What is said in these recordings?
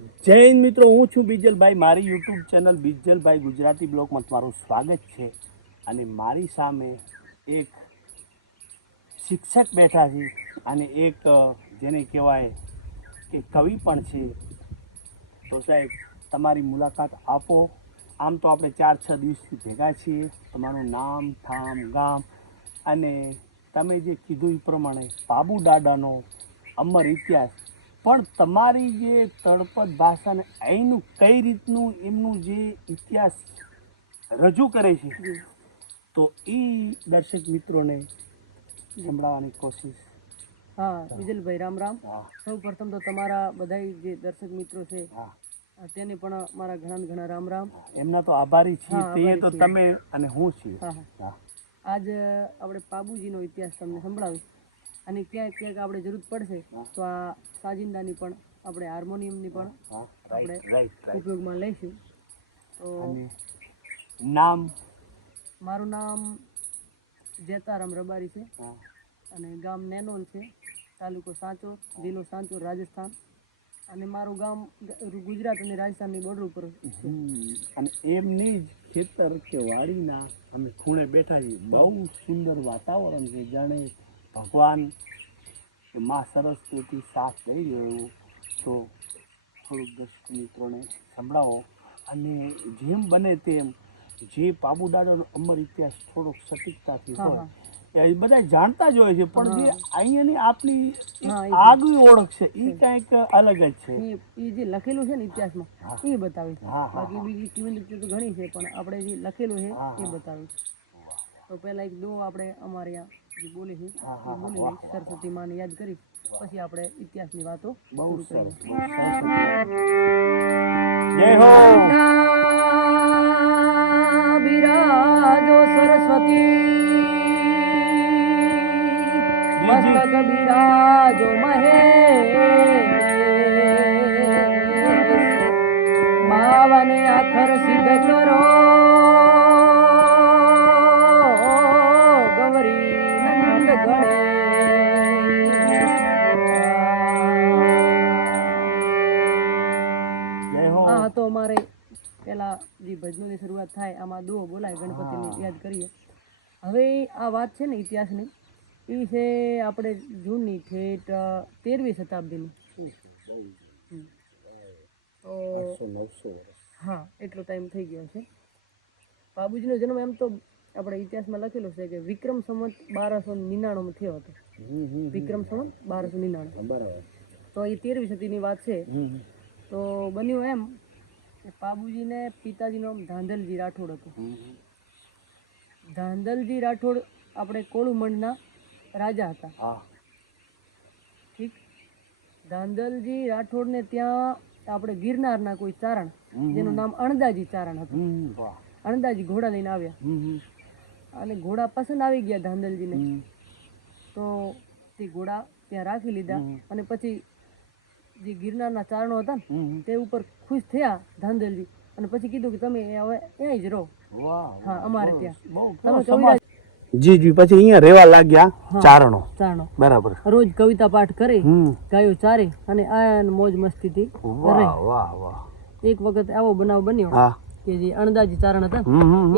જય હિન્દ મિત્રો, હું છું બીજલભાઈ. મારી યુટ્યુબ ચેનલ બીજલભાઈ ગુજરાતી બ્લોગમાં તમારું સ્વાગત છે. અને મારી સામે એક શિક્ષક બેઠા છે અને એક જેને કહેવાય કે કવિ પણ છે. તો સાહેબ, તમારી મુલાકાત આપો. આમ તો આપણે 4-6 દિવસથી ભેગા છીએ. તમારું નામ, ઠામ, ગામ અને તમે જે કીધું એ પ્રમાણે બાબુ દાદાનો અમર ઇતિહાસ, પણ તમારી જે તળપદ ભાષાને અહીંનું કઈ રીતનું એમનું જે ઇતિહાસ રજૂ કરે છે, તો એ દર્શક મિત્રોને સંભળાવવાની કોશિશ. હા વિજલભાઈ, રામ રામ. હા સૌ પ્રથમ તો તમારા બધા જે દર્શક મિત્રો છે હા, તેને પણ મારા ઘણા ઘણા રામ રામ. એમના તો આભારી છીએ. હા, તે આભારી તો છીએ. તમે અને હું છીએ. હા હા. હા આજ આપણે પાબુજીનો ઇતિહાસ તમને સંભળાવીશ અને ક્યાંક ક્યાંક આપણે જરૂર પડશે તો આ સાજિંદાની પણ આપણે હાર્મોનિયમની પણ હા, આપણે રાઈટ રાઈટ રાઈટ. ઉપયોગમાં લઈશું. તો અને નામ? મારું નામ જેતારામ રબારી છે હા, અને ગામ નેનોલ છે, તાલુકો સાંચોર, જિલ્લો સાંચોર, રાજસ્થાન. અને મારું ગામ ગુજરાત અને રાજસ્થાનની બોર્ડર ઉપર છે. અને એમની જ ખેતર કે વાડીના અમે ખૂણે બેઠા છીએ. બહુ સુંદર વાતાવરણ છે, જાણે ભગવાન કે મા સરસ્વતી સાથ દઈ રહ્યો. તો થોડુંક દર્શક મિત્રોને સંભળાવો. અને જેમ બને તેમ જે બાબુદાદાનો અમર ઇતિહાસ થોડોક સટીકતાથી હા હોય, હા એ બધા જાણતા જ હોય છે, પણ જે હા. અહીંયાની આપણી હા, એક એ છે. આગવી ઓળખ છે, એ છે. કંઈક અલગ જ છે. એ જે લખેલું છે ને ઇતિહાસમાં હા એ બતાવીશ. હા હા બાકી હા બીજી કિંમત તો ઘણી છે, પણ આપણે જે લખેલું છે હા એ હા. બતાવીશ. તો પહેલા એક દો આપણે અમારે અહીંયા જે બોલી છે હા એ હા હા, બોલી વાહ લઈશ. વાહ વાહ, સરસ્વતી માને યાદ કરીશ, પછી આપણે ઇતિહાસની વાતો બહુ શરૂ કરીએ. સરસ, બહુ સરસ. જય હો. બિરાજો સરસ્વતી, મસ્તક બિરાજો મહેશ, 52 અખર સિદ્ધ કરો ગૌરી નંદ ગણેશ. જય હો. આ હતો અમારે પેલા જે ભજનોની શરૂઆત થાય, આમાં દો બોલાય, ગણપતિને યાદ કરીએ. હવે આ વાત છે ને ઇતિહાસની, એ છે આપણે જૂની ઠેઠ 13મી શતાબ્દીની. તો 900 વર્ષ. હા, એટલો ટાઈમ થઈ ગયો છે. બાબુજીનો જન્મ એમ તો આપણે ઇતિહાસમાં લખેલું છે કે વિક્રમ સંવત 1299 થયો હતો. વિક્રમ સંવત 1299. બરાબર. તો એ 13મી સદીની વાત છે. તો બન્યું એમ કે બાબુજીને પિતાજીનું નામ ધાંધલજી રાઠોડ હતું. ધાંધલજી રાઠોડ આપણે કોળુમંડના રાજા હતા. હા. ઠીક. ધાંધલજી રાઠોડને ત્યાં આપણે ગિરનારના કોઈ ચારણ, જેનું નામ અણદાજી ચારણ હતું. વાહ. અણદાજી ઘોડા લઈને આવ્યા અને ઘોડા પસંદ આવી ગયા ધાંધલજીને. તો તે ઘોડા ત્યાં રાખી લીધા અને પછી જે ગિરનારના ચારણો હતા ને તે ઉપર ખુશ થયા ધાંધલજી, અને પછી કીધું કે તમે હવે ત્યાં જ રહો. વાહ. હા, અમારે ત્યાં બહુ તમે સમાજ. જી જી. પછી અહીંયા રહેવા લાગ્યા ચારણો. ચારણો બરાબર. રોજ કવિતા પાઠ કરે, ગાયો ચારે અને આયન મોજ મસ્તીથી રહે. વાહ વાહ વાહ. એક વખત આવો બનાવ બન્યો હા. કે જે અણદાજી ચારણ હતા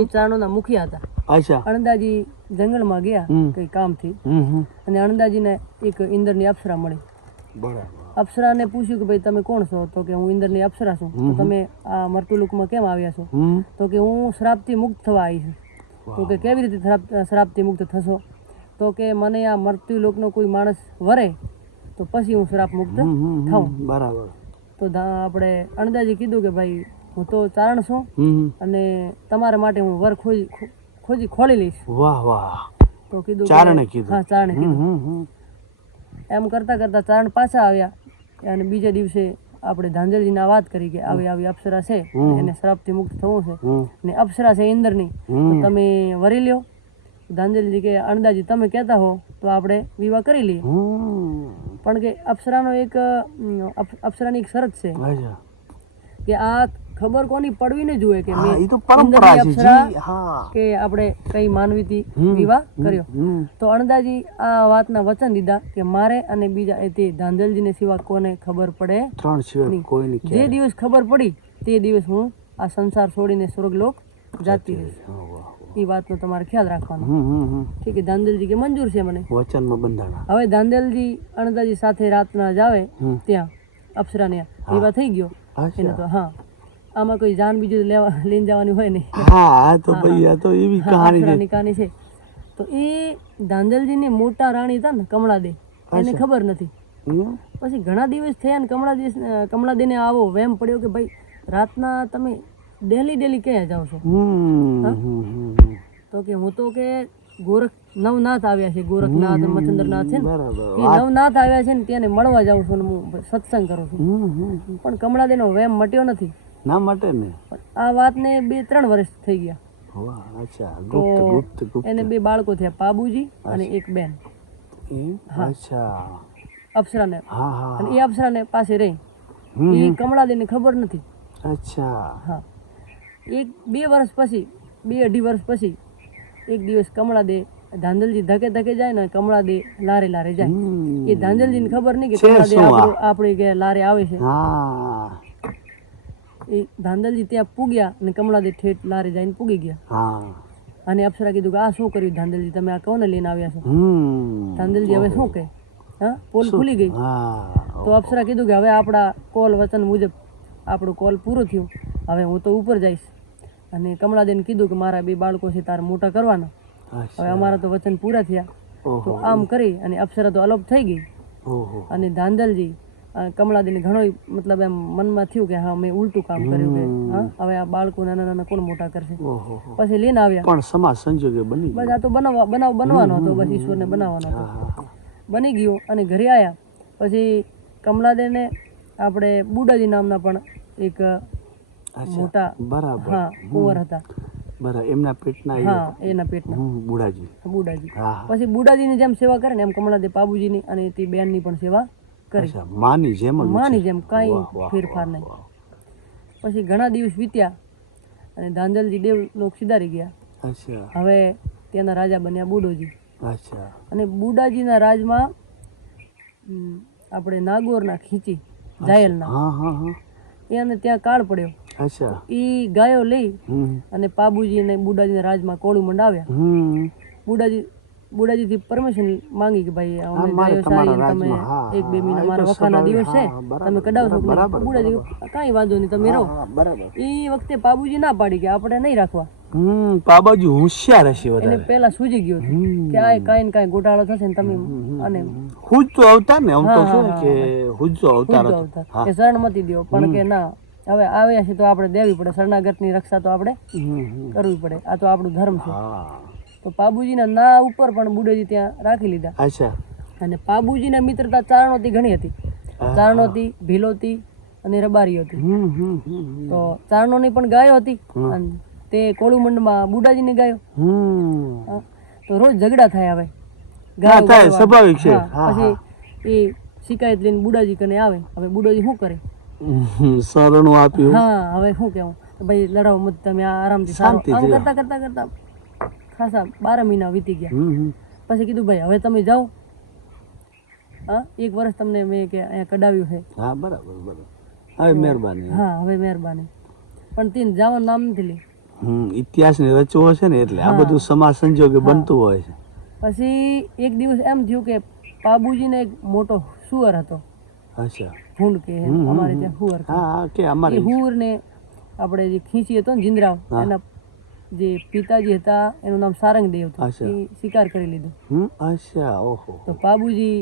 એ ચારણોના મુખિયા હતા. અચ્છા. અણદાજી જંગલમાં ગયા કઈ કામથી, અને અણદાજીને એક ઇન્દ્રની અપ્સરા મળી. બરાબર. અપ્સરાને પૂછ્યું કે ભાઈ તમે કોણ છો? તો કે હું ઇન્દ્રની અપ્સરા છું. તો તમે આ મર્ત્યુલોકમાં કેમ આવ્યા છો? તો કે હું શ્રાપથી મુક્ત થવા આવી છું. તો કે કેવી રીતે શ્રાપથી મુક્ત થશો? તો કે મને આ મર્ત્યુલોકનો કોઈ માણસ વરે તો પછી હું શ્રાપ મુક્ત થાઉં. બરાબર. તો આપણે અણદાજી કીધું કે ભાઈ હું તો ચારણ છું અને તમારા માટે હું વર ખોલી લઈશ. વાહ વાહ. તો કીધું ચારણે કીધું. હા, ચારણે કીધું. એમ કરતા કરતા ચારણ પાછા આવ્યા અને બીજા દિવસે આપણે ધાંધલજીને વાત કરી કે આવી આવી અપ્સરા છે, એને શ્રાપથી મુક્ત થવું છે ને અપ્સરા છે ઇન્દ્રની, તો તમે વરી લ્યો. ધાંધલજી કે અણદાજી તમે કહેતા હો તો આપણે વિવાહ કરી લઈએ, પણ કે અપ્સરાની એક શરત છે કે આ ખબર કોની પડવી ને જોઈએ કે હા, મેં એ તો પરંપરા ઇન્દ્રની છે અપ્સરા જી. હા કે આપણે કઈ માનવીથી વિવાહ કર્યો. તો અણદાજી આ વાતના વચન દીધા કે મારે અને બીજા એ તે ધાંધલજીને સિવાય કોને ખબર પડે ત્રણ સિવાય કોઈ નહીં જે દિવસ ખબર પડી તે દિવસ હું આ સંસાર છોડીને સ્વર્ગલોક જાતી રહીશ. એ વાતનો તમારે ખ્યાલ રાખવાનો. ઠીક છે. ધાંધલજી કે મંજૂર છે મને. વચનમાં બંધાણા. હવે ધાંધલજી અણદાજી સાથે રાતના જાવે ત્યાં અપ્સરાને વિવાહ થઈ ગયો એને તો. હા, આમાં કોઈ જાન બીજું લઈને જવાની હોય નહીં. હા તો ભાઈ આ તો એવી કહાની છે. અપ્સરાની કહાની છે. તો એ ધાંધલજીની મોટા રાણી હતા ને કમળાદે, એને ખબર નથી. પછી ઘણા દિવસ થયા ને કમળાદેને આવો વેમ પડ્યો કે ભાઈ રાતના તમે ડેલી ક્યાં જાઓ છો? તો કે હું તો કે ગોરખ નવનાથ આવ્યા છે, ગોરખનાથ મચ્છન્દ્રનાથ છે ને એ નવનાથ આવ્યા છે ને તેને મળવા જાઉં છું ને હું સત્સંગ કરું છું. પણ કમળાદેનો વેમ મટ્યો નથી. ના માટે ને પણ આ વાતને 2-3 વર્ષ થઈ ગયા. વાહ, અચ્છા. તો ગુપ્ત એને 2 બાળકો થયા, પાબુજી અને એક બેન. અચ્છા. અપ્સરાને. હા હા. અને એ અપ્સરાને પાસે રહી. એ કમળાદેને ખબર નથી. અચ્છા. હા. 1-2 વર્ષ પછી, 2-2.5 વર્ષ પછી એક દિવસ કમળાદે ધાંધલજી ધકે જાય ને કમળાદે લારે જાય. એ ધાંધલજીને ખબર નહીં કે કમળાદે આપણે કે લારે આવે છે. એ ધાંધલજી ત્યાં પૂગ્યા અને કમળાદે ઠેઠ લારે જઈને પૂગી ગયા. અને અપ્સરા કીધું કે આ શું કર્યું ધાંધલજી, તમે આ કોને લઈને આવ્યા છો? ધાંધલજી હવે શું કહે? હા, પોલ ખુલી ગઈ. તો અપ્સરા કીધું કે હવે આપણા કોલ વચન મુજબ આપણું કોલ પૂરું થયું, હવે હું તો ઉપર જઈશ. અને કમળાદેને કીધું કે મારા 2 બાળકો છે તારે મોટા કરવાના, હવે અમારા તો વચન પૂરા થયા. તો આમ કરી અને અપ્સરા તો અલોપ થઈ ગઈ. અને ધાંધલજી કમળાદેને ઘણો મતલબ એમ મનમાં થયું કે હા મેં ઉલટું કામ કર્યું કે હા હવે આ બાળકો નાના કોણ મોટા કરશે. પછી લઈને આવ્યા. પણ સમાજ સંજોગે બની બસ આ તો બનવાનો હતો, બસ ઈશ્વરને બનાવવાનો હતો. બની ગયો અને ઘરે આવ્યા. પછી કમળાદેને આપણે બુડાજી નામના પણ એક મોટા કુંવર હતા. એમના પેટના. હા, એના પેટના બુડાજી. પછી બુડાજીની જેમ સેવા કરે ને એમ કમળાદે પાબુજીની અને તે બેનની પણ સેવા કરી. માની જેમ કઈ ફેરફાર નહીં. પછી ઘણા દિવસ વીત્યા અને ધાંધલજી દેવલોક સિધારી ગયા. હવે ત્યાંના રાજા બન્યા બુડોજી. અને બુડાજીના રાજમાં આપણે નાગોરના ખીચી જાયલના એને ત્યાં કાળ પડ્યો. એ ગાયો લઈ અને પાબુજી અને બુડાજીના રાજમાં કોળુમંડ આવ્યા. બુડાજીથી પરમિશન માંગી કે ભાઈ અમે ગાયો સારી તમે 1-2 મહિના મારા વખાના દિવસ છે તમે કઢાવશો? બુડાજી કાંઈ વાંધો નહીં તમે રહો. એ વખતે પાબુજી ના પાડી કે આપણે નહીં રાખવા. પાબાજી હોશિયાર હશે. એને પેલા સૂજી ગયું કે આ કાંઈ ને કાંઈ ગોટાળો થશે ને તમે અને હુજતો અવતાર ને આમ તો શું કે હુજતો અવતાર એ શરણ મતી દો. પણ કે ના, હવે આવ્યા છે તો આપણે દેવી પડે, શરણાગતની રક્ષા તો આપણે કરવી પડે, આ તો આપણું ધર્મ છે. તો પાબુજીના ના ઉપર પણ બુડોજી ત્યાં રાખી લીધા. અને પાબુજીના મિત્રતા ચારણોથી ઘણી હતી. ચારણોથી, ભીલોથી અને રબારી હતી. તો ચારણોની પણ ગાયો હતી અને તે કોળુમંડમાં બુડાજીની ગાયો. તો રોજ ઝઘડા થાય. હવે ગાયો સ્વાભાવિક છે. પછી એ શિકાયત લઈને બુડાજી કને આવે. હવે બુડાજી શું કરે? શરણું આપ્યું. હા, હવે શું કેવું ભાઈ લડાવો મત, તમે આરામથી શાંતિ. આમ કરતા ખાસા 12 મહિના વીતી ગયા. પછી કીધું ભાઈ હવે તમે જાઓ. હા, 1 વર્ષ તમને મેં કે અહીંયા કઢાવ્યું છે. હા, બરાબર. હવે મહેરબાની. હા, હવે મહેરબાની. પણ તેને જવાનું નામ નથી લે. ઇતિહાસની રચવો છે ને એટલે આ બધું સમાજ સંજોગે બનતું હોય છે. પછી એક દિવસ એમ થયું કે પાબુજીને એક મોટો સુઅર હતો. ભૂંડ કે અમારે ત્યાં હુઅર. એ હુઅરને આપણે જે ખીંચી હતો ને જીંદરાવ, એના જે પિતાજી હતા એનું નામ સારંગદેવ હતું. એ શિકાર કરી લીધું. તો પાબુજી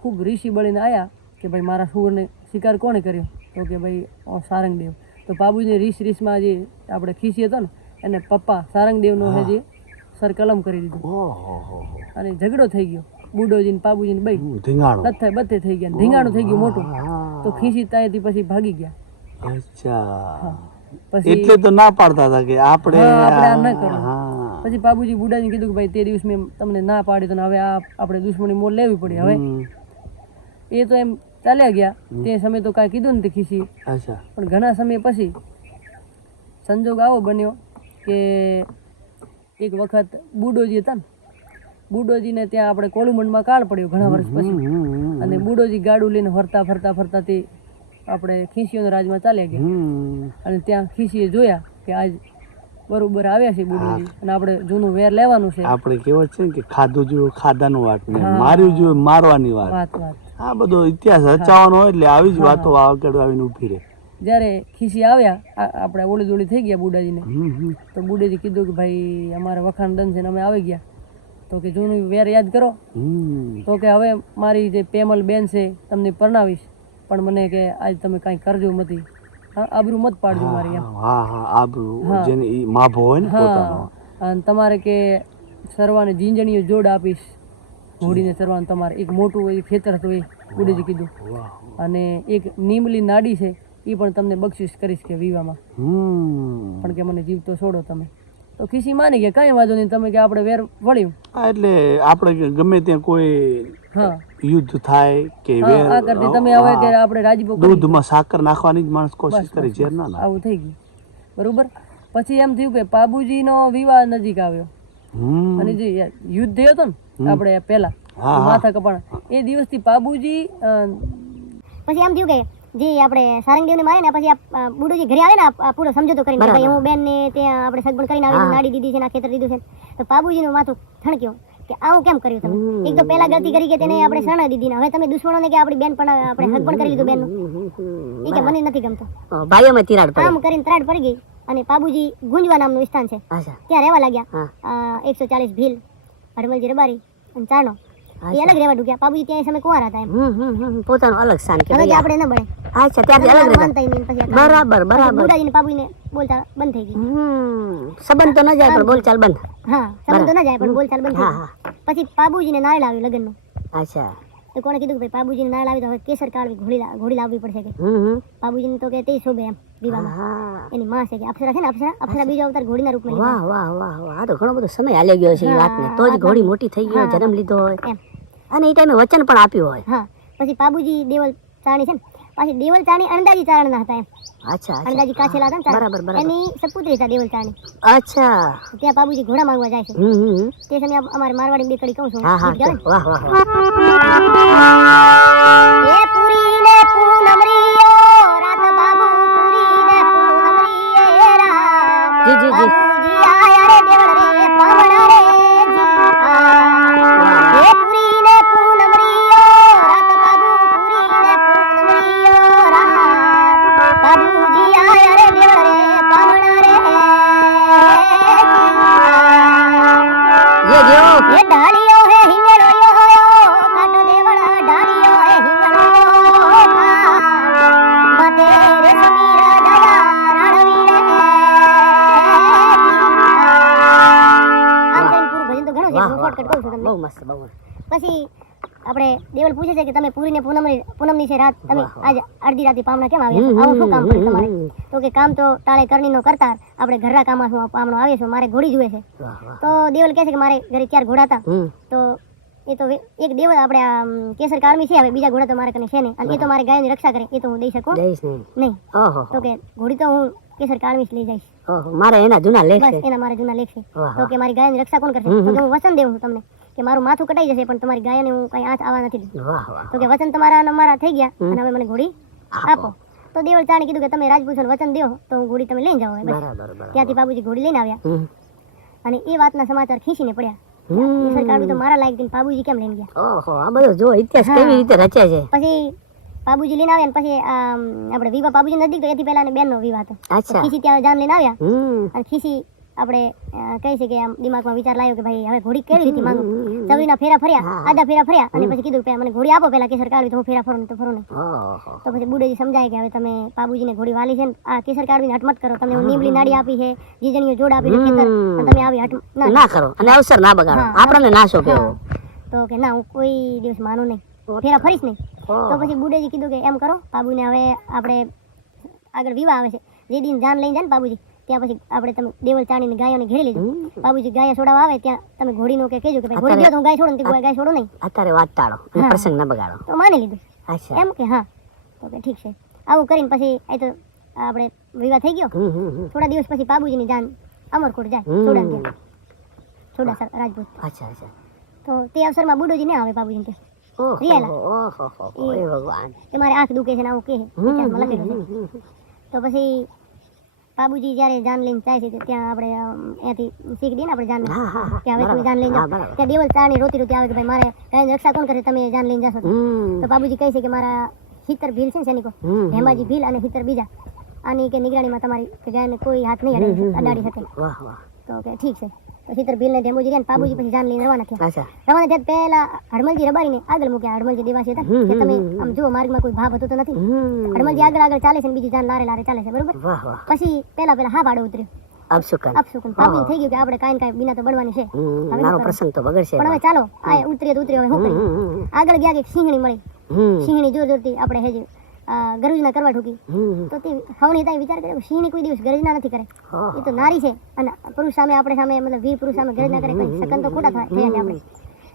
ખૂબ ઋષિ બળીને આવ્યા કે ભાઈ મારા હુઅરને શિકાર કોણે કર્યો? તો કે ભાઈ સારંગદેવ. તો પાબુજીને રીસમાં જે આપણે ખીંચી હતો ને એને પપ્પા સારંગદેવનો જે સર કલમ કરી દીધું અને ઝઘડો થઈ ગયો. બુડોજી ને પાબુજી ને બે બધે થઈ ગયા, ધીંગાણું થઈ ગયું મોટું. તો ખીસી ત્યાંથી પછી ભાગી ગયા. એટલે તો ના પાડતા હતા કે આપણે આ ન કરો. પછી પાબુજી બુડાજીને કીધું કે ભાઈ તે દિવસ મેં તમને ના પાડી તો હવે આ આપણે દુશ્મની મોલ લેવી પડી. હવે એ તો એમ ચાલ્યા ગયા. તે સમય તો કાંઈ કીધું નથી ખીસી. પણ ઘણા સમય પછી સંજોગ આવો બન્યો કે એક વખત બુડોજી હતા ને, બુડોજીને ત્યાં આપણે કોળુમંડમાં કાળ પડ્યો ઘણા વર્ષ પછી, અને બુડોજી ગાડું લઈને ફરતા ફરતા ફરતા તે આપણે ખીસીઓના રાજમાં ચાલ્યા ગયા, અને ત્યાં ખીસીએ જોયા કે આજ બરોબર આવ્યા છે બુડોજી, અને આપણે જૂનું વેર લેવાનું છે. આપણે કહેવત છે ને કે ખાધું જોયું ખાધાનું વાત ને માર્યું જોયું મારવાની વાત. વાત આ બધો ઇતિહાસ રચાવાનો હોય એટલે આવી જ વાતો આગળ આવીને ઊભી રહે. જ્યારે ખીસી આવ્યા આપણે ઓળી દોડી થઈ ગયા બુડાજીને, તો બુડેજી કીધું કે ભાઈ અમારે વખાણ દન છે ને અમે આવી ગયા, તો કે જૂનું વેર યાદ કરો. તો કે હવે મારી જે પેમલ બેન છે તમને પરણાવીશ, પણ મને કે આજ તમે કાંઈ કરજો મતી, આબરૂ મત પાડજો મારી એમ. આબરૂ જેને ઈ માભો હોય ને પોતાનો. અને તમારે કે સરવાને જીંજણીઓ જોડ આપીશ, ઘોડીને સરવાનું તમારે એક મોટું એ ખેતર હતું એ બુડેજી કીધું, અને એક નીમલી નાડી છે એ પણ તમને બક્ષિસ કરીશ કે વિવાહમાં, પણ કે મને જીવતો છોડો તમે. તો ખીસી માની ગયા કાંઈ વાંધો નહીં, તમે કે આપણે વેર વળ્યું. એટલે આપણે ગમે ત્યાં કોઈ યુદ્ધ થાય કે આ કરતી તમે હવે કે આપણે રાજીપો દૂધમાં સાકર નાખવાની જ માણસ કોશિશ કરી, ઝેર ના નાખે. આવું થઈ ગયું બરોબર. પછી એમ થયું કે પાબુજીનો વિવાહ નજીક આવ્યો, અને જે યુદ્ધ થયો હતો ને આપણે પહેલા માથા કપાણા એ દિવસથી પાબુજી પછી એમ થયું કે જે આપણે સારંગદેવને મારે ને પછી આ બુડોજી ઘરે આવે ને પૂરો સમજોતો કરીને ભાઈ હું બેન ને ત્યાં આપણે સગવડ કરીને આવી નાડી દીધી છે ને ખેતર દીધું છે, તો પાબુજીનું માથું ઠણક્યો કે આવું કેમ કર્યું તમે? એક તો પહેલા ગલતી કરી કે તેને આપણે શરણ દીધી ને હવે તમે દુશ્મનોને કે આપણી બેન પણ આપણે હક પણ કરી લીધું બેનનું, એ કે મને નથી ગમતો. ભાઈઓમાં તિરાડ પડી, આમ કરીને ત્રાડ પડી ગઈ, અને પાબુજી ગુંજવા નામનું વિસ્તાર છે ત્યાં રહેવા લાગ્યા. 140 ભીલ, હરમલજી રબારી અને ચારણો એ અલગ રહેવા ડૂગ્યા. પાબુજી ત્યાં એ સમય કુંવાર હતા એમ, પોતાનું અલગ સ્થાન કે હવે આપણે ન બને. અચ્છા, ત્યાંથી અલગ માનતા નહીં. પછી બરાબર બરાબર. બુડાજીને પાબુજીને બોલચાલ બંધ થઈ ગઈ. સંબંધ તો ન જાય પણ બોલચાલ બંધ. હા, સંબંધ તો ન જાય પણ બોલચાલ બંધ થઈ ગઈ. પછી પાબુજીને નાળ આવ્યું લગ્નનું. અચ્છા, તો કોણે કીધું કે ભાઈ પાબુજીને નાળ આવી તો હવે કેસર કાળવી ઘોડી લાવવી પડશે કે પાબુજીને તો કે તે શોભે એમ વિવાહમાં. એની માં છે કે અપ્સરા છે ને, અપ્સરા બીજો અવતાર ઘોડીના રૂપમાં લીધો. વાહ વાહ વાહ વાહ, આ તો ઘણો બધો સમય હાલ્યો ગયો છે એ વાતને, તો જ ઘોડી મોટી થઈ ગયો, જન્મ લીધો હોય એમ. અને એ ટાઈમે વચન પણ આપ્યું હોય. હા, પછી પાબુજી દેવલ ચારણી છે ને, પાછી દેવલ ચારણી અણદાજી ચારણના હતા એમ. અચ્છા અણદાજી કાછેલા હતા ને બરાબર બરાબર. એની સપુત્રી હતા દેવલ ચારણી. અચ્છા, ત્યાં પાબુજી ઘોડા માંગવા જાય છે. તે સમયે અમારે મારવાડી બે કડી કહું છું. હા હા, ગીત ગાવે ને. વાહ વાહ વાહ. એ પુરીને પૂનમરીયો રાત બાબુ પુરીને પૂનમરીયે રાત. જી જી જી. બાબુજી આયા રે દેવળ રે પાવડા રે જી. એ પુરીને પૂનમરીયો રાત બાબુ પુરીને પૂનમરીયો રાત. બાબુજી આયા રે દેવળ રે પાવડા રે જે જો એ ડાળીઓ હે હિંગળો યો કાટો દેવળા ડાળીઓ હે હિંગળો માતે રે સમીર દયા રાણવી રે. આમ કરીને પૂરું ભજન તો ઘણું છે, હું શોર્ટકટ કહું છું તમને. બહુ મસ્ત બહુ મસ્ત. પછી આપણે દેવલ પૂછે છે કે તમે પૂરીને પૂનમની છે રાત, તમે આજે અડધી રાતે પામણા કેમ આવ્યા છો? આવું શું કામ કર્યું તમારે? તો કે કામ તો ટાળે કરણીનો કરતા આપણે ઘરના કામમાં શું પામણો આવે છે, મારે ઘોડી જુએ છે. વાહ વાહ. તો દેવલ કહે છે કે મારે ઘરે 4 ઘોડા હતા, તો એ તો એક દેવલ આપણે આ કેસર કાળમી છે, હવે બીજા ઘોડા તો મારે કને છે નહીં, અને એ તો મારે ગાયની રક્ષા કરે, એ તો હું દઈ શકું જઈશ નહીં. નહીં. ઓહો તો કે ઘોડી તો હું કેસર કાળમી જ લઈ જઈશ, ઓહો, મારે એના જૂના લેખ બસ છે. એના મારે જૂના લેખ છે. વાહ તો કે મારી ગાયની રક્ષા કોણ કરશે? તો કે હું વચન દેવું છું તમને કે મારું માથું કટાઈ જશે પણ તમારી ગાયને હું કઈ આંચ આવવા નથી દીધું. વાહ વાહ. તો કે વચન તમારા અને મારા થઈ ગયા, અને હવે મને ઘોડી આપો. તો દેવળ ચાણે કીધું કે તમે રાજપૂતોને વચન દો તો હું ઘોડી તમે લઈને જાઓ. બસ બરાબર બરાબર. ત્યાંથી બાબુજી ઘોડી લઈને આવ્યા, અને એ વાતના સમાચાર ખીસીને પડ્યા. હમ. કેસર કાળવી તો મારા લાયક થઈને બાબુજી કેમ લઈને ગયા? ઓહો, આ બધો જો ઇતિહાસ કેવી રીતે રચે છે. પછી બાબુજી લઈને આવ્યા, ને પછી આપણે વિવાહ પાબુજી નજીક તો એથી પહેલા બેનનો વિવાહ હતો. અચ્છા. ખીસી ત્યાં જાન લઈને આવ્યા, હમ. અને ખીસી આપણે કહે છે કે આમ દિમાગમાં વિચાર લાવ્યો કે ભાઈ હવે ઘોડી કેવી રીતે માંગુ. ચવડીના ફેરા ફર્યા, આધા ફેરા ફર્યા, અને પછી કીધું કે મને ઘોડી આપો પહેલા કેસર કાળવી, તો હું ફેરા ફરું, તો ફરું નહીં. ઓહો. તો પછી બુડેજી સમજાય કે હવે તમે બાબુજીને ઘોડી વાલી છે ને, આ કેસર કાળવીને હટમટ કરો, તમને હું નીમલી નાડી આપી છે, જીજણીઓ જોડ આપી છે ખેતર, અને તમે આવી હટ ના કરો અને અવસર ના બગાડો, આપણને ના શોભે એવો. તો કે ના હું કોઈ દિવસ માનું નહીં, ફેરા ફરીશ નહીં. તો પછી બુડેજી કીધું કે એમ કરો, બાબુને હવે આપણે આગળ વિવાહ આવે છે, જે દિન જાન લઈને જાય ને બાબુજી, ત્યાં પછી આપણે તમે દેવલ ચાણીને ગાયોને ઘેરી લેજો. બાબુજી ગાયા છોડાવવા આવે ત્યાં તમે ઘોડીનો કે કહેજો કે ભાઈ ઘોડી દો તો હું ગાય છોડું ને, ગાય છોડું નહીં. અત્યારે વાત ટાળો અને પ્રસંગ ના બગાડો. તો માની લીધું અચ્છા. એમ કે હા. તો કે ઠીક છે. આવું કરીને પછી એ તો આપણે વિવાહ થઈ ગયો હમ, હમ, હમ. થોડા દિવસ પછી પાબુજીની જાન અમરકોટ જાય હમ. સોડાન ત્યાં સોડા રાજપૂત અચ્છા અચ્છા તો તે અવસરમાં બુડોજી ના આવે પાબુજીને ત્યાં ઓહો રિયાલા. ઓહો એ ભગવાન એ મારે આંખ દુખે છે ને આવું કહે ઇતિહાસમાં લખેલું છે હમ, હમ, હમ. તો પછી બાબુજી જ્યારે જાન લઈને જાય છે ત્યાં આપણે અહીંયાથી શીખ દઈએ ને આપણે જાન હા હા હા કે હવે તમે બરાબર. જાન લઈને હા, જાઓ બરાબર. ત્યાં દેવલ ચાણી રોતી રોતી આવે કે ભાઈ મારે ગાયની રક્ષા કોણ કરે તમે જાન લઈને જશો તો હમ, બાબુજી કહે છે કે મારા હિતર ભીલ છે ને સૈનિકો હમ, હેમાજી ભીલ અને હિતર બીજા આની કે નિગરાણીમાં તમારી કે ગાયને કોઈ હાથ નહીં અડાડી શકે વાહ વાહ તો કે ઠીક છે તો હિતર ભીલ ને ઢેમોજી ગયા ને બાબુજી પછી જાન લઈને રવાના થયા અચ્છા રવાના થયા પહેલા હડમલજી રબારીને આગળ મૂક્યા હડમલજી દેવાસી હતા ને, કે તમે આમ જુઓ માર્ગમાં કોઈ ભાવ હતો તો નથી હમ. હડમલજી આગળ આગળ ચાલે છે ને બીજી જાન લારે લારે ચાલે છે બરોબર વાહ વાહ પછી પેલા હા ભાડો ઉતર્યો અપશુકન અપશુકન બાબુજી થઈ ગયું કે આપણે કાંઈ ને કાંઈ બીના તો બળવાની છે હમ, મારો પ્રસંગ તો બગડશે પણ હવે ચાલો આ ઉતરીએ તો ઉતર્યો હવે શું કરીએ હમ, આગળ ગયા કે સિંહણી મળી હમ, સિંહણી જોર જોરથી આપણે હેજી ગરુજના કરવા ઠૂકી હમ. તો તે હવણી હતા વિચાર કર્યો સિંહણી કોઈ દિવસ ગરજના નથી કરે ઓહો. એ તો નારી છે અને પુરુષ સામે આપણે સામે મતલબ વીર પુરુષ સામે ગરજના કરે કોઈ સકન તો ખોટા થયા છે આપણે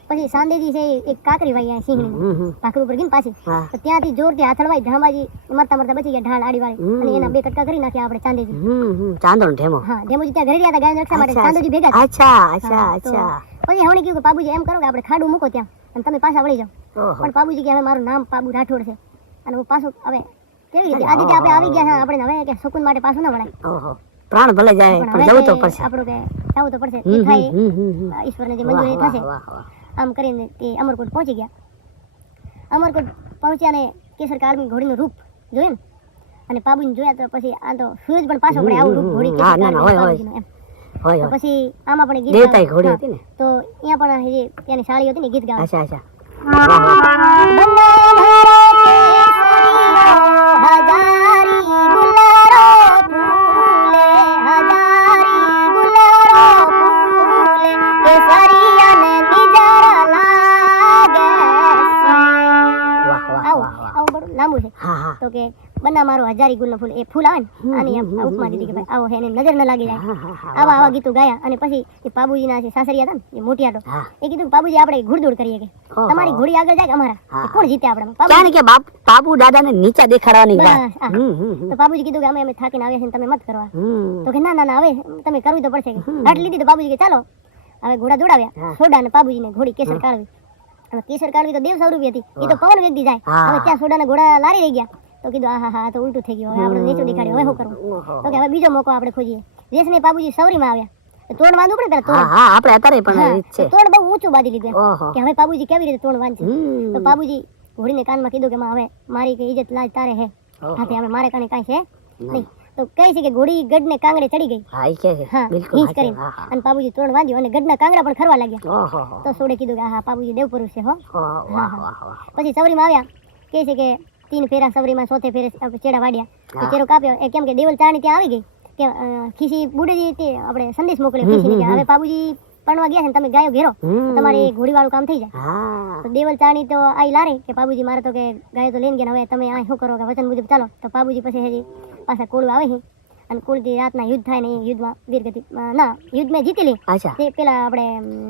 પછી સાંદેજી છે એ એક કાકરી વાઈ સિંહણી હમ, હમ. ભાખરી ઉપર ગઈ ને પાછી હા. તો ત્યાંથી જોરથી હાથળવાઈ ઢામાજી મરતા મરતા બચી ગયા ઢાળ આડી વાળી અને એના બે કટકા કરી નાખ્યા આપણે ચાંદેજી હમ, હમ. ચાંદોનો ઢેમો હા ઢેમોજી ત્યાં ઘરે રહ્યા હતા ગાયની રક્ષા માટે ચાંદોજી ભેગા જ. અચ્છા અચ્છા હા, તો અચ્છા પછી હવણી કહ્યું કે બાબુજી એમ કરો કે આપણે ખાડું મૂકો ત્યાં અને તમે પાછા વળી જાઓ ઓહો પણ બાબુજી કે હવે મારું નામ પાબુ રાઠોડ છે અને હું પાછું હવે કેવી રીતે આ રીતે આપણે આવી ગયા હા આપણે હવે કે સુકૂન માટે પાછું ના વળાય ઓહો પ્રાણ ભલે જાય પણ પણ હવે જવું તો કે પડશે આપણું કે જવું તો પડશે હમ, એ થાય હમ, હમ, હમ. ઈશ્વરને જે વાહ, મંજૂરી વાહ, થશે વાહ, વાહ. આમ કરીને તે અમરકોટ પહોંચી ગયા અમરકોટ પહોંચ્યા ને કેસર કાળમી ઘોડીનું રૂપ જોયું ને અને પાબુને જોયા તો પછી આ તો સૂરજ પણ પાછો પડે આવું રૂપ ઘોડી હા, કેસર ના, ના, કાળમી હોય, હોય. પાબુજીનું એમ હોય તો હોય પછી આમાં પણ ગીત દેવતાઈ ગાવા. ઘોડી હા. હતી ને તો અહીંયા પણ હજી ત્યાંની સાળી હતી ને ગીત ગાવા અચ્છા અચ્છા વાહ વાહ વાહ વાહ આવું બડું લાંબુ છે હા હા તો કે બના મારો હજારી ગુલનો ફૂલ એ ફૂલ આવે ને આની એમ ઉપમા દીધી કે ભાઈ આવો હે એને નજર ન લાગી જાય હા હા હા આવા આવા ગીતો ગાયા અને પછી એ પાબુજીના જે સાસરિયા હતા ને એ મોટિયાટો હા. એ કીધું કે પાબુજી આપણે ઘોડદોડ કરીએ કે ઓહો. તમારી ઘોડી આગળ જાય કે અમારા હા. એ કોણ જીતે આપણે ક્યાં ને કે બાપુ દાદાને નીચા દેખાડવાની બસ, વાત હા. હમ, હમ, હમ. તો બાબુજી કીધું કે અમે થાકીને આવ્યા છે ને તમે મત કરવા હમ. તો કે ના ના ના હવે તમે કરવું તો પડશે કે હાટ લીધી તો બાબુજી કે ચાલો હવે ઘોડા દોડાવ્યા હા. સોડા ને બાબુજીને ઘોડી કેસર કાળવી હવે કેસર કાળવી તો દેવ સ્વરૂપી હતી એ તો પવન વેગતી જાય હા. હવે ત્યાં સોડા ને ઘોડા લારી રહી ગયા તો કીધું આ હા તો ઉલટું થઈ ગયું હવે આપણે નીચું દેખાડ્યું હવે શું કરવું ઓહો. તો કે હવે બીજો મોકો આપણે ખોજીએ દેશને બાબુજી સવરીમાં આવ્યા તો તોડ બાંધવું પડે પેલા હા તોડ હા આપણે અત્યારે પણ હા, રીત છે તો તોડ બહુ ઊંચું બાંધી લીધું એમ. ઓહો કે હવે બાબુજી કેવી રીતે તોડ બાંધશે હમ. તો બાબુજી ઘોડીને કાનમાં કીધું કે માં હવે મારી કે ઇજ્જત લાજ તારે હે ઓહો. હાથે હવે મારે કાંઈ કાંઈ છે નહીં તો કહે છે કે ઘોડી ગઢને કાંગડે ચડી ગઈ હા ઈ કે છે હા બિલકુલ હિંચ સાચી. કરીને હા હા અને બાબુજી તોડ બાંધ્યું અને ગઢના કાંગડા પણ ખરવા લાગ્યા ઓહો હો. તો સોડે કીધું કે હા બાબુજી દેવ પુરુષ છે હો ઓહો, વાહ વાહ વાહ પછી સવરીમાં આવ્યા કહે છે કે 3 ફેરા સવરીમાં 4થે ફેરે આપણે ચેડા વાડ્યા તો હા. ચેડો કાપ્યો એ કેમ કે દેવલ ચારણી ત્યાં આવી ગઈ કે ખીસી બુડેજી તે આપણે સંદેશ મોકલ્યો ખીસીને કે હવે બાબુજી પણવા ગયા છે ને તમે ગાયો ઘેરો હમ. તમારે ઘોડીવાળું કામ થઈ જાય હા તો દેવલ ચારણી તો આઈ લારે કે બાબુજી મારે તો કે ગાયો તો લઈને ગયા ને હવે તમે આ શું કરો કે વચન મુજબ ચાલો તો બાબુજી પછી હજી પાછા કોળું આવે છે અને કોળથી રાતના યુદ્ધ થાય ને એ યુદ્ધમાં વીરગતિ ના યુદ્ધ મેં જીતી લી અચ્છા તે પેલા આપણે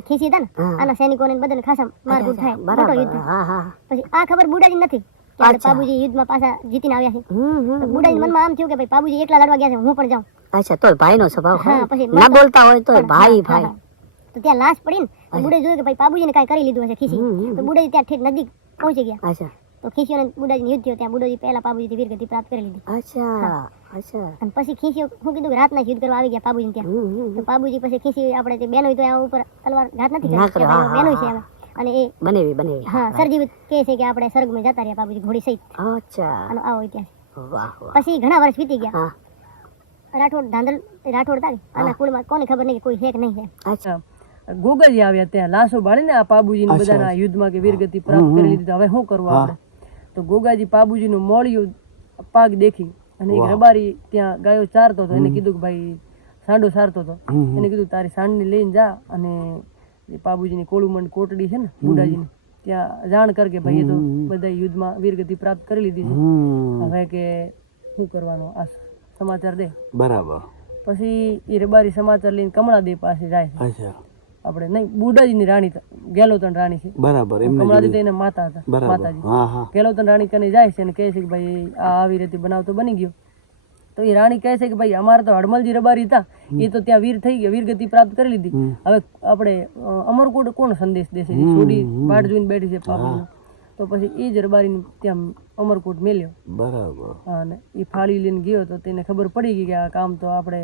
ખીસી હતા ને હા. આના સૈનિકોને બધાને ખાસા મારકૂટ થાય મોટો બરાબર યુદ્ધ હા હા પછી આ ખબર બુડાજી નથી કે આપણે અચ્છા. બાબુજી યુદ્ધમાં પાછા જીતીને આવ્યા છે હમ, તો હમ. બુડાજી મનમાં આમ થયું કે ભાઈ બાબુજી એકલા લડવા ગયા છે હું પણ જાઉં અચ્છા તોય ભાઈનો સ્વભાવ હા, ખરો. પછી ના મરતા- બોલતા હોય તોય પણ ભાઈ હા, ભાઈ હા. તો ત્યાં લાશ પડી ને તો બુડે જોયું કે ભાઈ બાબુજીને કાંઈ કરી લીધું હશે ખીસી હમ, હમ. તો બુડાજી ત્યાં ઠેઠ નજીક પહોંચી ગયા અચ્છા તો ખીસીઓ અને બુડાજીને યુદ્ધ થયો ત્યાં બુડાજી પહેલા બાબુજીથી વીરગતિ પ્રાપ્ત કરી લીધી અચ્છા અચ્છા અને પછી ખીસીઓ શું કીધું કે રાતના જ યુદ્ધ કરવા આવી ગયા બાબુજી ત્યાં હમ, હમ, તો હમ. બાબુજી પછી ખીસી આપણે તે બેનો તો આ ઉપર તલવાર ઘાત નથી ના કરી કે કરે, ભાઈ હા, બેનો હા, છે હા. હવે અને એ બનેવી હા સરજીવિત કહે છે કે આપણે સ્વર્ગમાં જતા રહ્યા બાબુજી ઘોડી સહિત અચ્છા આનો આવો ઇતિહાસ વાહ વાહ પછી ઘણા વર્ષ વીતી ગયા હા રાઠોડ ધાંધલ રાઠોડ હતા આના કુળમાં કોને ખબર નહીં કે કોઈ છે કે નહીં છે અચ્છા ગોગલજી આવ્યા ત્યાં લાશો બાળીને આ પાબુજીને બધાના યુદ્ધમાં કે વીરગતિ પ્રાપ્ત કરી લીધી તો હવે શું કરવું આપણે તો ગોગાજી પાબુજીનું મોળિયું પાગ દેખી અને એક રબારી ત્યાં ગાયો ચારતો હતો એને કીધું કે ભાઈ સાંડો સારતો હતો એને કીધું તારી સાંડને લઈને જા અને એ પાબુજીની કોળુમંડ કોટડી છે ને બુડાજીની ત્યાં જાણ કર કે ભાઈ એ તો બધા યુદ્ધમાં વીરગતિ પ્રાપ્ત કરી લીધી છે હવે કે શું કરવાનું આ સમાચાર દે બરાબર પછી એ રબારી સમાચાર લઈને કમળાદેવ પાસે જાય છે અચ્છા આપણે નહીં બુડાજીની રાણી ગેલોતણ રાણી છે બરાબર કમળાદેવ તો એના માતા હતા બરાબર માતાજી હા હા ગેલોતણ રાણી કને જાય છે અને કહે છે કે ભાઈ આ આવી રીતે બનાવ તો બની ગયો તો એ રાણી કહે છે કે ભાઈ અમારે તો હડમલજી રબારી હતા, એ તો ત્યાં વીર થઈ ગયા, વીરગતિ પ્રાપ્ત કરી લીધી, હવે આપણે અમરકોટ કોણ સંદેશ દેશે? છોડી વાટ જોઈને બેઠી છે પાપીનો. તો પછી એ જ રબારીને ત્યાં અમરકોટ મેલ્યો. બરાબર. અને એ ફાળી લઈને ગયો તો તેને ખબર પડી ગઈ કે આ કામ તો આપણે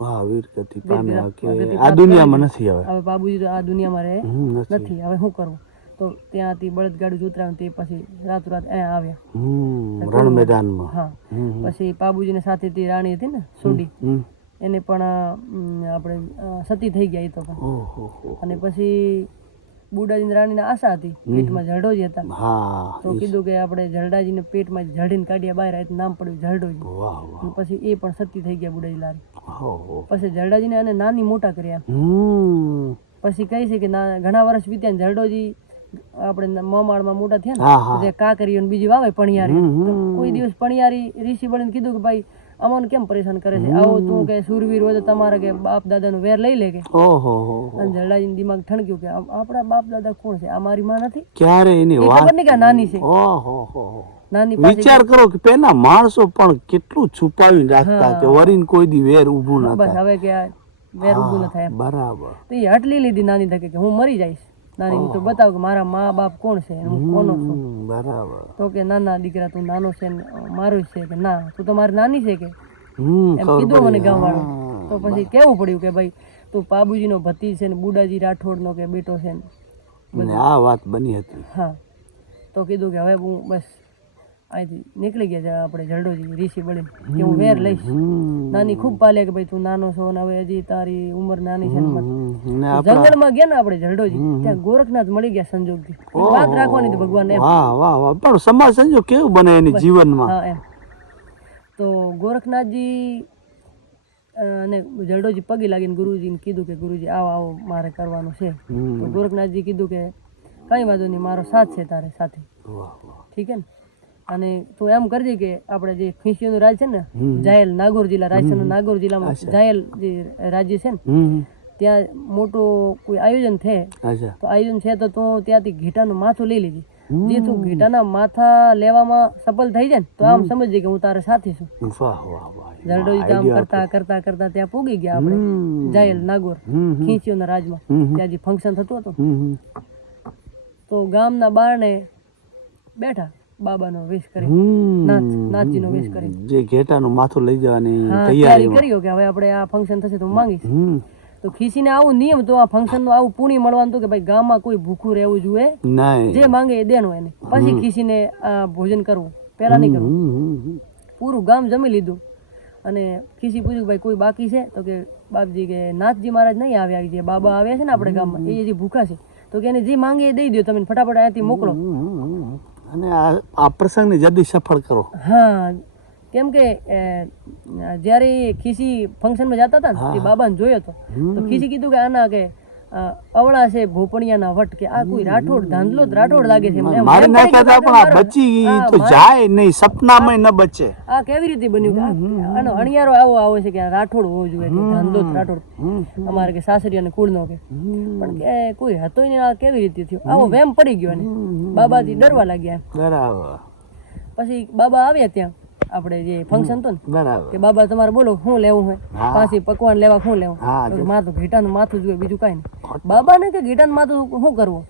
હા વીરગતિ પામ્યા કે આ દુનિયામાં નથી હવે. હવે બાબુજી તો આ દુનિયામાં રહે નથી, હવે શું કરવું? તો ત્યાંથી બળદગાડું ઉતરાવ્યું, તે પછી રાતોરાત અહીંયા આવ્યા રણ મેદાનમાં. હા. પછી બાબુજીને સાથે તે રાણી હતી ને સોડી, એને પણ આપણે સતી થઈ ગયા એ તો પણ. ઓહો. અને પછી બુડાજીને રાણીને આશા હતી, પેટમાં જરડોજી હતા, હા. તો કીધું કે આપણે જરડાજીને પેટમાં જડીને કાઢ્યા બહાર, એટલે નામ પડ્યું જરડોજી. વાહ વાહ. અને પછી એ પણ સતી થઈ ગયા બુડાજી લારી. ઓહો. પછી જરડાજીને એને નાની મોટા કર્યા. પછી કહે છે કે ઘણા વર્ષ વીત્યા ને જરડોજી આપણે મોમાળમાં મોટા થયા ને, કાકરીઓ બીજી વાવે પણિયારી. કોઈ દિવસ પણિયારી ઋષિ બળીને કીધું કે ભાઈ અમને કેમ પરેશાન કરે છે, આવો તું કે સુરવીર હોય તો તમારે કે બાપ દાદાનું વેર લઈ લે કે. અને જરડાજીનું દિમાગ ઠણક્યું કે આપણા બાપ દાદા કોણ છે, આ મારી માં નથી? ક્યારે એની વાત ખબર નહીં કે નાની છે. નાની વિચાર કરો કે પેલા માણસો પણ કેટલું છુપાવી રાખતા કે વરીને કોઈ દી વેર ઊભું ન બસ હવે કે આ વેર ઊભું ન થાય. બરાબર. તો એ હટલી લીધી નાની તકે કે હું મરી જઈશ. નાની તો બતાવ કે મારા મા બાપ કોણ છે, હું કોનો છું. બરાબર. તો કે નાના દીકરા તું નાનો છે ને મારો જ છે, કે ના તું તો મારી નાની છે કે એમ કીધું મને ગામ વાળો. તો પછી કેવું પડ્યું કે ભાઈ તું બાબુજીનો ભત્રીજ છે ને બુડાજી રાઠોડનો કે બેટો છે ને આ વાત બની હતી. હા. તો કીધું કે હવે હું બસ અહીંથી નીકળી ગયા છે આપણે જરડોજી ઋષિ બળીને કે હું વેર લઈશ. નાની ખૂબ પાલે કે ભાઈ તું નાનો છો ને હવે હજી તારી ઉંમર નાની છે ને. જંગલમાં ગયા ને આપણે જરડોજી, ત્યાં ગોરખનાથ મળી ગયા સંજોગથી. વાત રાખવાની હતી ભગવાન એમ. વાહ વાહ વાહ. પણ સમાજ સંજોગ કેવું બને એની જીવનમાં. હા એમ. તો ગોરખનાથજી અને જરડોજી પગે લાગીને ગુરુજીને કીધું કે ગુરુજી આવો આવો મારે કરવાનું છે. તો ગોરખનાથજી કીધું કે કઈ વાંધો નહીં, મારો સાથ છે તારે સાથે. ઠીક છે ને. અને તું એમ કરજે કે આપણે જે ખીસીઓનું રાજ છે ને, જાયલ નાગોર જિલ્લા, રાજસ્થાનના નાગોર જિલ્લામાં જાયલ જે રાજ્ય છે ને, ત્યાં મોટું કોઈ આયોજન છે. તો આયોજન છે તો તું ત્યાંથી ઘેટાનું માથું લઈ લીધી. જે તું ઘેટાના માથા લેવામાં સફળ થઈ જાય ને તો આમ સમજજે કે હું તારે સાથી છું. જરડોજી કામ કરતા કરતા કરતા ત્યાં પૂગી ગયા આપણે જાયલ નાગોર ખીસીઓના રાજમાં. ત્યાં જે ફંક્શન થતું હતું તો ગામના બારણે બેઠા બાબાનો વેશ કરી, નાથજીનો વેશ કરી, જે ઘેટાનું માથું લઈ જવાની તૈયારી કર્યો કે હવે આપણે આ ફંક્શન થશે તો માંગીશ. તો ખીસીને આવું નિયમ તો આ ફંક્શન નું આવું પુણ્ય મળવાનું હતું કે ભાઈ ગામમાં કોઈ ભૂખું રહેવું જોઈએ નહીં, જે માંગે એ દેનું એને. પછી ખીસીને આ ભોજન કરવું, પેલા નહીં કરવું. પૂરું ગામ જમી લીધું અને ખીસી પૂછ્યું કે ભાઈ કોઈ બાકી છે? તો કે બાપજી કે નાથજી મહારાજ નહીં આવ્યા, જે બાબા આવ્યા છે ને આપણે ગામમાં એ જે ભૂખા છે, તો કે એને જે માંગે એ દઈ દો, તમે ફટાફટ અહીંયાથી મોકલો. અને આ પ્રસંગને જલ્દી સફળ કરો. હા, કેમ કે જ્યારે ખીસી ફંક્શનમાં જતા હતા ને તે બાબાને જોયો હતો. તો ખીસી કીધું કે આના કે અવળા છે ભોપણિયાના વટ, કે આ કોઈ રાઠોડ ધાંધલો જ રાઠોડ લાગે છે. મારી નાખ્યા હતા પણ આ બચી તો જાય નહીં, સપનામાં ન બચે. આ કેવી રીતે બન્યું કે આનો અણિયારો આવો આવે છે કે આ રાઠોડ હોવો જોઈએ, કે ધાંધલો જ રાઠોડ અમારે કે સાસરી અને કુળનો કે. પણ કે કોઈ હતો ને આ કેવી રીતે થયું? આવો વેમ પડી ગયો ને બાબાથી ડરવા લાગ્યા. બરાબર. પછી બાબા આવ્યા ત્યાં આપણે જે ફંક્શન હતું ને, બરાબર, કે બાબા તમારે બોલો શું લેવું હોય, પાછી પકવાન લેવા શું લેવું? માથું ઘેટાનું માથું જોઈએ, બીજું કાંઈ નહીં. બાબાને કે ઘેટાનું માથું શું કરવું?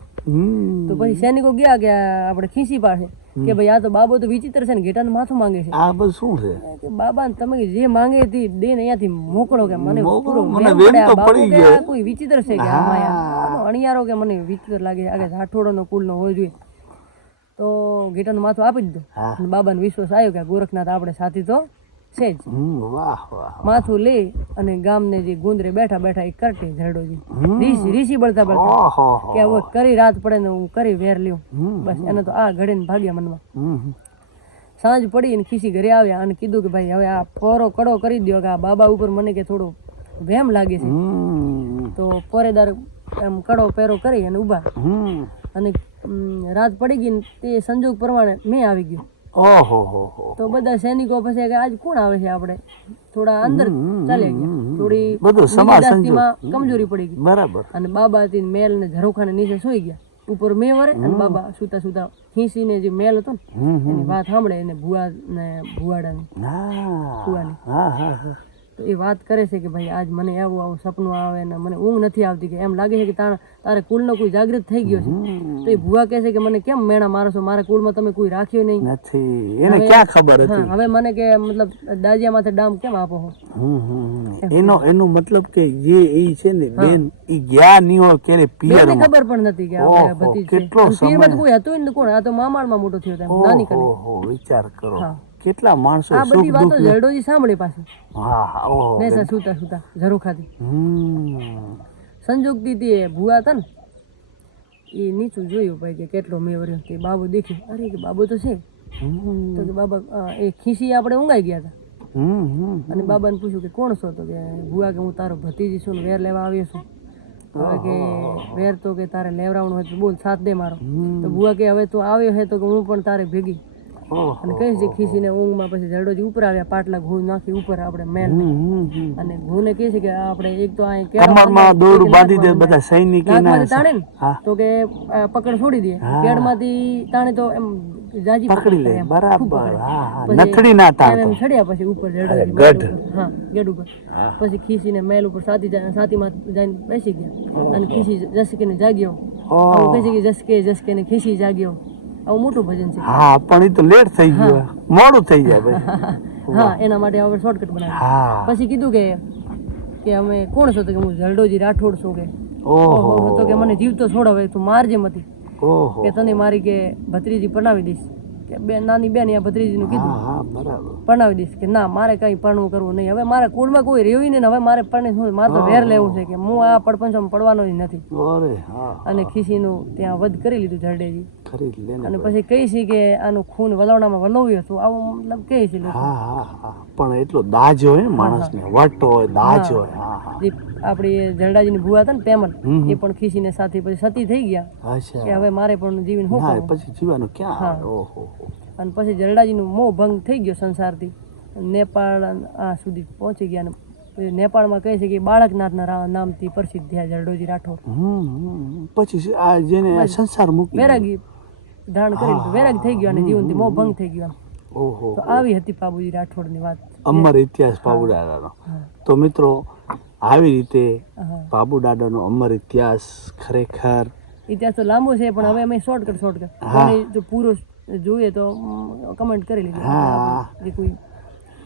તો પછી સૈનિકો ગયા કે આપણે ખીસી પાસે કે ભાઈ આ તો બાબો તો વિચિત્ર છે ને ઘેટાનું માથું માંગે છે. આ બધું શું છે? કે બાબા તમે જે માંગે તે દે ને અહીંયાથી મોકલો, કે મને પૂરો કોઈ વિચિત્ર છે કે આમાં અણિયારો કે મને વિચિત્ર લાગે, આગળ રાઠોડોનો કુળનો હોવો જોઈએ. તો ઘેટાનું માથું આપી દીધું. બાબાને વિશ્વાસ આવ્યો કે ગોરખનાથ આપણે સાથી તો છે જ. માથું લઈ અને ગામને જે ગુંદરે બેઠા બેઠા એ કરટે જરડોજી ઋષિ બળતા બળતા કે હવે કરી રાત પડે ને હું કરી વેર લ્યો. બસ એને તો આ ઘડીને ભાગ્યા મનમાં. સાંજ પડી ને ખીસી ઘરે આવ્યા અને કીધું કે ભાઈ હવે આ પોરો કડો કરી દો કે આ બાબા ઉપર મને કે થોડો વહેમ લાગે છે. તો પોરેદાર એમ કડો પેરો કરી અને ઊભા અને રાત પડી ગઈ તે સંજોગ પ્રમાણે મેં આવી ગયો. તો બધા સૈનિકો પછી કે આજ કોણ આવે છે, આપણે થોડા અંદર ચાલે ગયા, થોડી કમજોરી પડી ગઈ. બરાબર. અને બાબા મેલ ને ઝરોખાને નીચે સુઈ ગયા. ઉપર મેં વરે અને બાબા સુતા સુતા ખીસીને જે મેલ હતો ને એની વાત સાંભળે એને ભુવા ને ભુવાડાની ફુવાની તો એ વાત કરે છે કે ભાઈ આજ મને આવું આવું સપનું આવે ને મને ઊંઘ નથી આવતી કે એમ લાગે છે કે તારે કુળનો કોઈ જાગૃત થઈ ગયો છે તો એ ભુવા કહે છે કે મને કેમ મેણા મારો છો મારા કુળમાં તમે કોઈ રાખ્યો નહીં નથી એને ક્યાં ખબર હતી હવે મને કે મતલબ દાજિયા માથે ડામ કેમ આપો છો એનો મતલબ કે જે એ છે ને બેન એ ગયા નહીં હોય ક્યારે પિયર બેનને ખબર પણ નથી કે આપણે ભતીજ છે પીરમાં તો કોઈ હતું જ કોણ આ તો મામાળમાં મોટો થયો હતો નાની કને વિચાર કરો કેટલા માણસો આ બધી વાતો જરડોજી સાંભળે પાછી હા ઓહો ને સુતા સુતા ઝરૂખાથી સંજોગથી તે ભુવા હતા ને એ નીચું જોયું ભાઈ કે કેટલો મેં વર્યો તે બાબુ દેખ્યું અરે કે બાબુ તો છે તો કે બાબા એ ખીસી આપણે ઊંઘાઈ ગયા હતા અને બાબાને પૂછ્યું કે કોણ છો તો કે ભુવા કે હું તારો ભતીજી છું ને વેર લેવા આવ્યો છું હવે કે વેર તો કે તારે લેવરાવવાનું હોય તો બોલ સાથ દે મારો તો ભુવા કે હવે તું આવ્યો છે તો કે હું પણ તારે ભેગી અને કઈ છે ખીસીને ઊંઘમાં પછી જરડોજી ઉપર આવ્યા પાટલા ઘઉં નાખી ઉપર આપણે મેલ અને ઘઉંને કહે છે કે આપણે એક તો અહીં કમરમાં દોરડું બાંધી દે બધા સૈનિક તાણે ને તો કે પકડ છોડી દે કેડમાંથી તાણે તો એમ જાજી પકડી લે બરાબર નથડી ના તાણ એમ ચડ્યા પછી ઉપર જરડોજી હા ગઢ ઉપર પછી ખીસીને મેલ ઉપર સાથીમાં જઈને બેસી ગયા અને ખીસી જસકીને જાગ્યો આવું કહે છે કે જસકે ને ખીસી જાગ્યો આવું મોટું ભજન છે હા પણ એ તો લેટ થઈ ગયું મોડું થઈ જાય ભાઈ હા એના માટે હવે શોર્ટકટ બનાવ્યું પછી કીધું કે અમે કોણ છો તો કે હું જરડોજી રાઠોડ છું કે ઓહો તો કે મને જીવતો છોડ હવે તું મારજે મતી ઓહો કે તને મારી કે ભત્રીજી પરણાવી દઈશ કે બે નાની બેન આ ભત્રીજીનું કીધું હા બરાબર પરણાવી દઈશ કે ના મારે કઈ પરણવું કરવું નહીં હવે મારા કુળમાં કોઈ રહ્યું ને હવે મારે પરણે શું મારે તો વેર લેવું છે કે હું આ પડપંચમાં પડવાનો જ નથી અને ખીસીનું ત્યાં વધ કરી લીધું જરડેજી અને પછી કહી છે કે આનું ખૂન વલવણામાં વલોવ્યું હતું આવું મતલબ કહે છે પણ એટલો દાજ હોય ને માણસને વટ હોય દાજ હોય જે આપણી જરડાજીની ભુવા હતા ને પેમલ એ પણ ખીસીને સાથે પછી સતી થઈ ગયા કે હવે મારે પણ જીવન શું કરવું પછી જીવાનું ક્યાં ઓહો અને પછી જરડાજીનું મોહ ભંગ થઈ ગયો સંસારથી નેપાળ આ સુધી પહોંચી ગયા અને નેપાળમાં કહે છે કે બાળકનાથના નામથી પ્રસિદ્ધ થયા જરડોજી રાઠોડ પછી આ જેને સંસાર મૂકી વૈરાગી ધારણ કરી લીધું વૈરાગ થઈ ગયો અને જીવનથી મોહ ભંગ થઈ ગયો ઓહો તો આવી હતી પાબુજી રાઠોડની વાત અમર ઇતિહાસ બાબુ દાદાનો તો મિત્રો આવી રીતે બાબુ દાદાનો અમર ઇતિહાસ ખરેખર ઇતિહાસ તો લાંબો છે પણ હવે અમે શોર્ટકટ જો પૂરો જોઈએ તો કમેન્ટ કરી લીધી જે કોઈ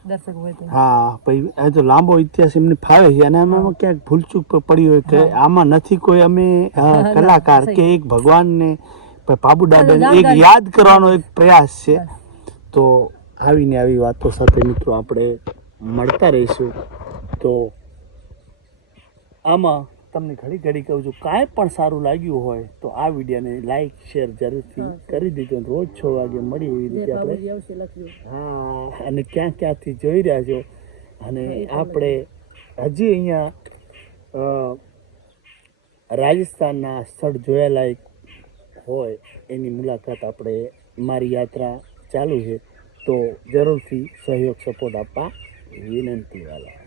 દર્શક હોય તો પછી આ તો લાંબો ઇતિહાસ એમને ફાવે છે અને આમાં ક્યાંક ભૂલચૂક પડી હોય કે આમાં નથી કોઈ અમે કલાકાર કે એક ભગવાનને બાબુ દાદાને એક યાદ કરવાનો એક પ્રયાસ છે તો આવીને આવી વાતો સાથે મિત્રો આપણે મળતા રહીશું તો આમાં તમને ઘડી ઘડી કહું છું કાંઈ પણ સારું લાગ્યું હોય તો આ વિડીયોને લાઈક શેર જરૂરથી કરી દીધો રોજ 6 વાગે મળી એવી રીતે આપણે અને ક્યાં ક્યાંથી જોઈ રહ્યા છો અને આપણે હજી અહીંયા રાજસ્થાનના સ્થળ જોયાલાયક હોય એની મુલાકાત આપણે મારી યાત્રા ચાલુ છે તો જરૂરથી સહયોગ સપોર્ટ આપવા વિનંતી વાલા